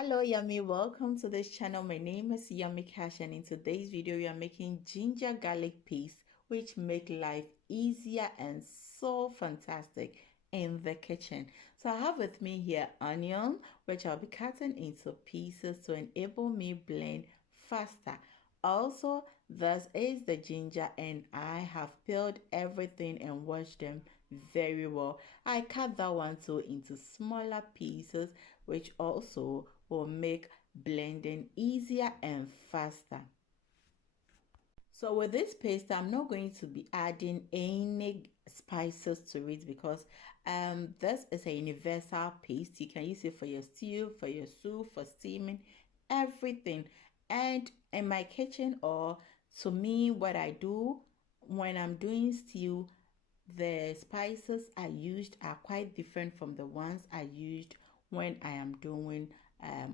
Hello yummy, welcome to this channel. My name is Yummy Cash, and in today's video we are making ginger garlic paste, which make life easier and so fantastic in the kitchen. So I have with me here onion, which I'll be cutting into pieces to enable me blend faster. Also, this is the ginger, and I have peeled everything and washed them very well. I cut that one too into smaller pieces, which also will make blending easier and faster. So with this paste, I'm not going to be adding any spices to it because this is a universal paste. You can use it for your stew, for your soup, for steaming, everything. And in my kitchen, or to me, what I do when I'm doing stew, the spices I used are quite different from the ones I used when I am doing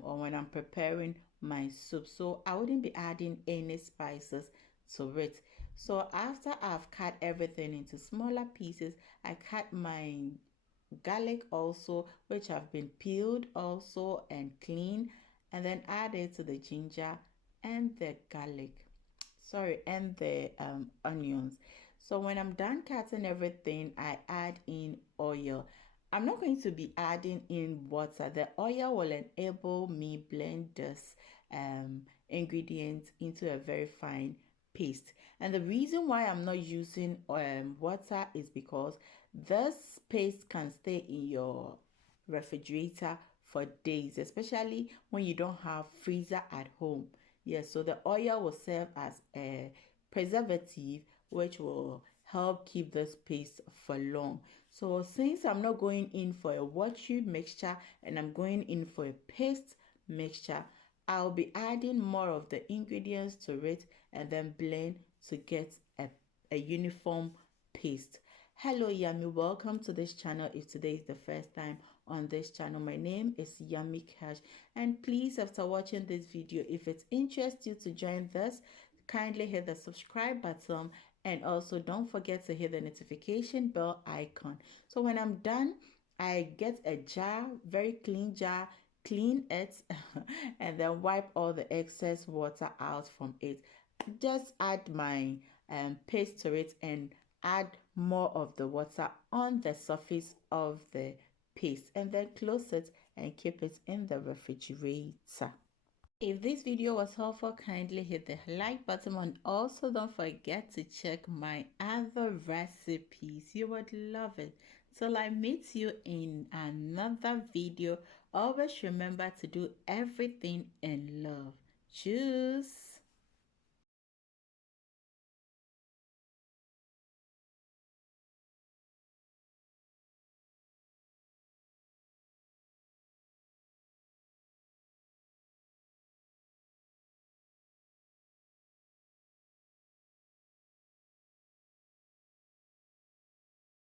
or when I'm preparing my soup. So I wouldn't be adding any spices to it. So after I've cut everything into smaller pieces, I cut my garlic also, which have been peeled also and cleaned, and then add it to the ginger and the garlic, and the onions. So when I'm done cutting everything, I add in oil. I'm not going to be adding in water. The oil will enable me blend this ingredient into a very fine paste. And the reason why I'm not using water is because this paste can stay in your refrigerator for days, especially when you don't have freezer at home. Yes, so the oil will serve as a preservative, which will help keep this paste for long. So since I'm not going in for a watery mixture and I'm going in for a paste mixture, I'll be adding more of the ingredients to it and then blend to get a uniform paste. Hello yummy, welcome to this channel. If today is the first time on this channel, my name is Yummy Cash, and please, after watching this video, if it interests you to join this, kindly hit the subscribe button, and also don't forget to hit the notification bell icon. So when I'm done, I get a jar, very clean jar, clean it and then wipe all the excess water out from it. Just add my paste to it and add more of the water on the surface of the paste, and then close it and keep it in the refrigerator. If this video was helpful, kindly hit the like button, and also don't forget to check my other recipes. You would love it. Till I meet you in another video, always remember to do everything in love. Cheers.